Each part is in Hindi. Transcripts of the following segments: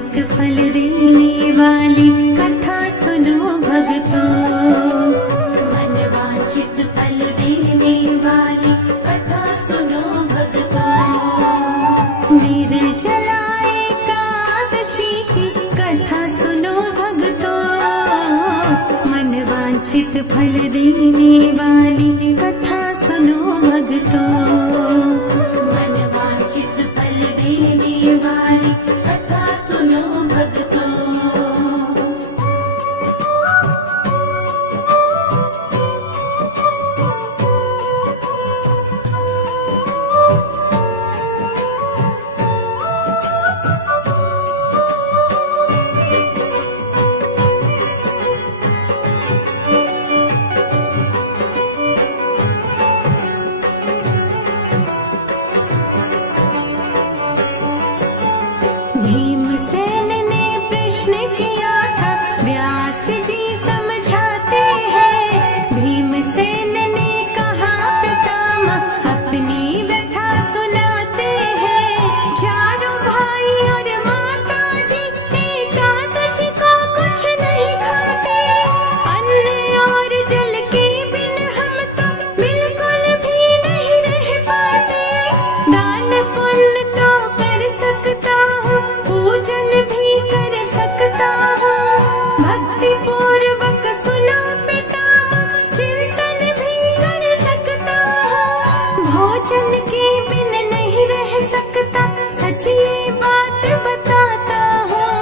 वांछित फल देने वाली कथा सुनो भक्तों। मन वांछित फल देने वाली कथा सुनो भक्तों। निर्जला एकादशी की कथा सुनो भक्तों। मन वांछित फल देने वाली कथा सुनो भक्तों। भीमसेन ने प्रश्न किया था, व्यास जी समझाते हैं। भीमसेन ने कहा पितामह अपनी व्यथा सुनाते हैं। चारों भाई और माता जी एकादशी को कुछ नहीं खाते। अन्न और जल के बिन हम तो बिल्कुल भी नहीं रह पाते। दान पुण्य तो कर सकता हूँ, पूजन भी कर सकता हूँ। भक्ति पूर्वक सुनो पितामह, चिंतन भी कर सकता हूँ। भोजन के बिन नहीं रह सकता, सच ये बात बताता हूँ।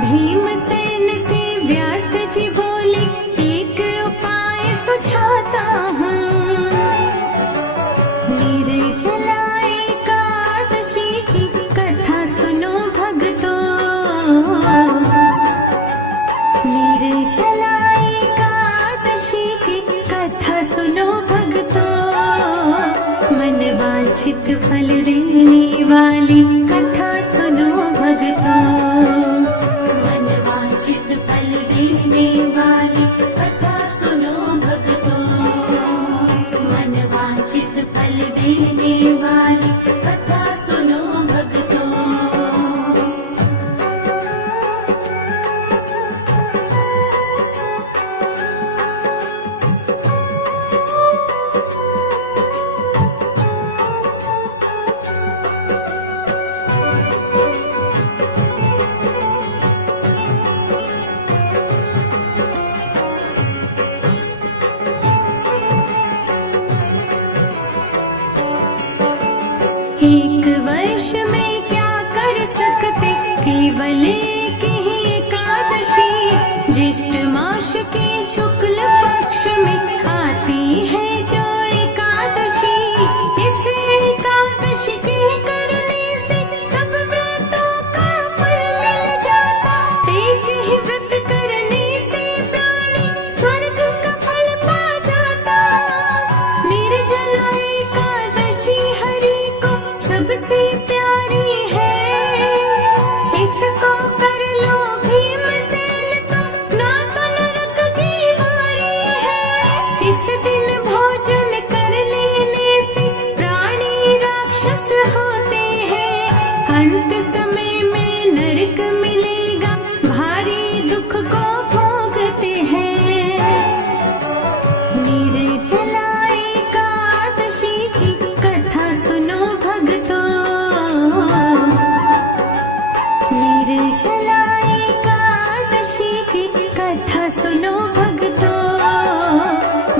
भीमसेन से व्यास जी बोले, एक उपाय सुझाता हूँ। निर्जला एकादशी की कथा सुनो भक्तों। निर्जला एकादशी की कथा सुनो भक्तों। मन वांछित फल देने वाली कथा सुनो भक्तों। मन वांछित फल देने वाली कथा सुनो भक्तों। मन वांछित फल देने वाली कथा सुनो भक्तों। एक वर्ष में क्या कर सकते, केवल एक ही एकादशी। ज्येष्ठ मास के शुक्ल पक्ष में आती है जो एकादशी। इस एकादशी के करने से सब व्रतों का फल मिल जाता। एक ही व्रत करने से प्राणी स्वर्ग का फल पा जाता। निर्जला एकादशी हरि को सबसे प्यारी है। इसको कर लो भीमसेन तो ना तो नरक की बारी है। इस दिन भोजन कर लेने से प्राणी राक्षस होते हैं। अंत समय में नरक मिलेगा, भारी दुख को भोगते हैं। निर्जला एकादशी की कथा सुनो भक्तों। निर्जला एकादशी की कथा सुनो भक्तों।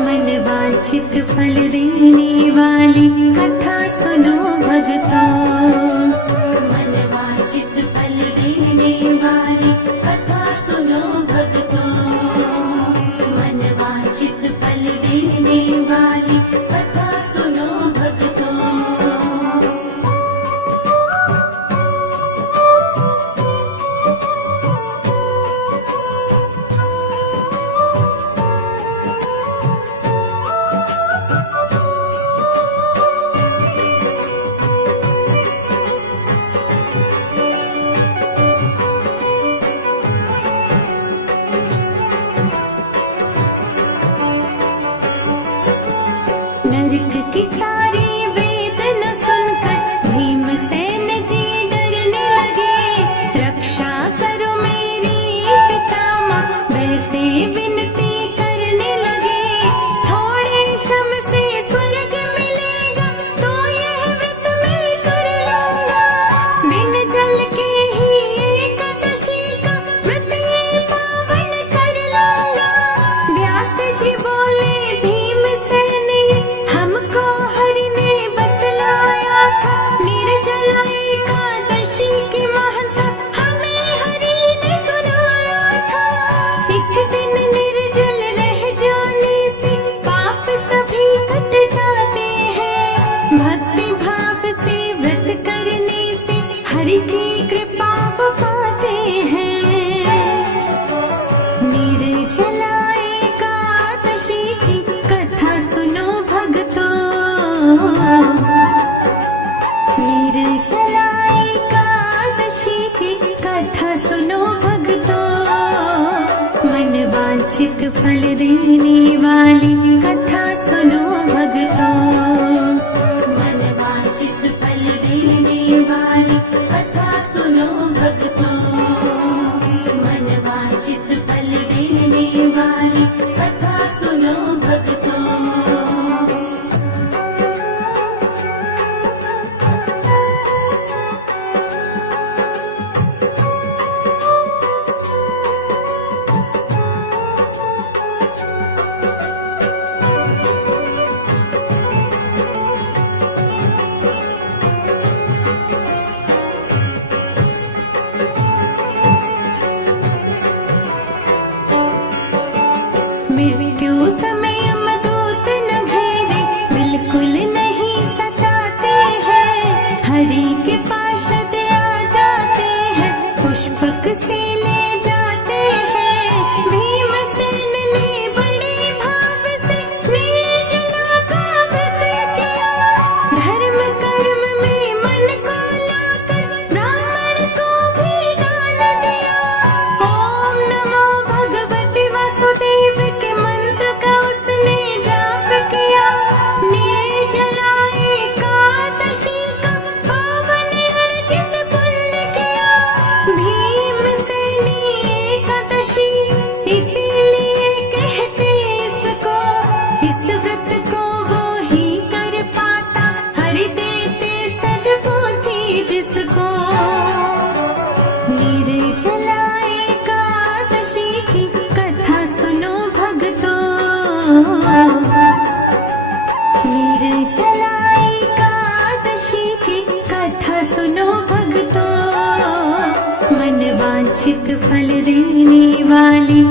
मन वांछित फल देने वाली कथा सुनो भक्तों। मन वांछित वांछित फल देने वाली कथा सुनो भक्तों। मन वांछित फल देने वाली कथा सुनो भक्तों। मन वांछित फल देने वाली कथा सुनो भक्तों। मृत्यु समय यमदूत न घेरे, बिल्कुल नहीं सताते हैं। हरि के पार्षद आ जाते हैं, पुष्पक से ले जाते हैं। भीमसेन ने बड़े भाव से निर्जला का व्रत किया। धर्म कर्म में मन को लाकर ब्राह्मण को भी दान दिया। ओम नमो भगवते वासुदेव के मंत्र का उसने जाप किया। निर्जला एकादशी का पावन अर्जित पुण्य किया। भीमसेनी एकादशी इसीलिए कहते इसको। इस व्रत को वो ही कर पाता, हरि देते सद्बुद्धि जिसको। निर्जला एकादशी की कथा सुनो भक्तों। निर्जला एकादशी की कथा सुनो भक्तों। मन वांछित फल देने वाली